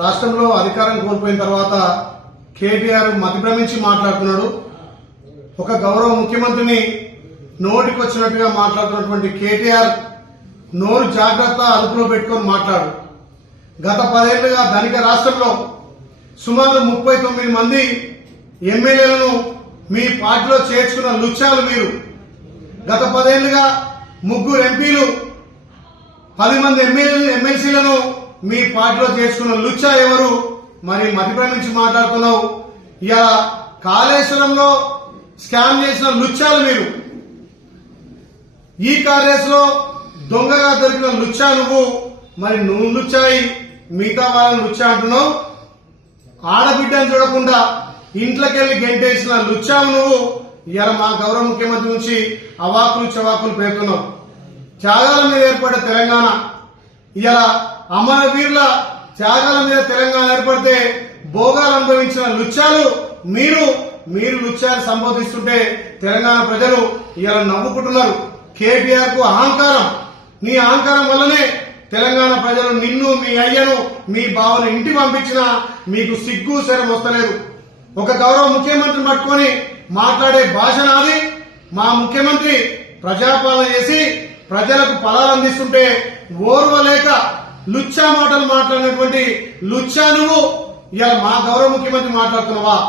రాష్ట్రంలో అధికారం కోల్పోయిన తర్వాత కేటీఆర్ మతిభ్రమించి మాట్లాడుతున్నాడు. ఒక గౌరవ ముఖ్యమంత్రిని నోటికొచ్చినట్టుగా మాట్లాడుతున్నటువంటి కేటీఆర్ నోరు జాగ్రత్త అదుపులో పెట్టుకొని మాట్లాడు. గత 10 ఏళ్లుగా ధనిక రాష్ట్రంలో సుమారు 39 మంది ఎమ్మెల్యేలను మీ పార్టీలో చేర్చుకున్న లుచ్చాలు మీరు. గత 10 ఏళ్లుగా 3 ఎంపీలు 10 మంది ఎమ్మెల్సీలను మీ పార్టీలో చేర్చుకున్న లుచ్చా ఎవరు? మరి మతిభ్రమించి మాట్లాడుతున్నావు. ఇలా కాళేశ్వరంలో స్కామ్ చేసిన లుచ్చాలు మీరు. ఈ కాళేశ్వరంలో దొంగగా దొరికిన లుచ్చా నువ్వు. మరి నువ్వు లుచ్చాయి, మిగతా వాళ్ళని లుచ్చా అంటున్నావు. ఆడబిడ్డను చూడకుండా ఇంట్లోకెళ్లి గెంటేసిన లుచ్చావు నువ్వు. ఇలా మా గౌరవ ముఖ్యమంత్రి నుంచి అవాకులు చవాకులు పేర్కొన్నావు. త్యాగాల మీద ఏర్పడ్డ తెలంగాణ, ఇలా అమరవీరుల త్యాగాల మీద తెలంగాణ ఏర్పడితే భోగాలు అనుభవించిన లుచ్చాలు మీరు లుచ్చాన్ని సంబోధిస్తుంటే తెలంగాణ ప్రజలు ఇలా నవ్వుకుంటున్నారు. కేటీఆర్ కు అహంకారం, నీ అహంకారం వల్లనే తెలంగాణ ప్రజలు నిన్ను, మీ అయ్యను, మీ బావను ఇంటికి పంపించినా మీకు సిగ్గు శరం వస్తలేదు. ఒక గౌరవ ముఖ్యమంత్రిని పట్టుకొని మాట్లాడే భాష నాది. మా ముఖ్యమంత్రి ప్రజాపాలన చేసి ప్రజలకు ఫలాలు అందిస్తుంటే ఓర్వలేక లుచ్చా మాటలు మాట్లాడినటువంటి లుచ్చా నువ్వు ఇలా మా గౌరవ ముఖ్యమంత్రి మాట్లాడుతున్నావా?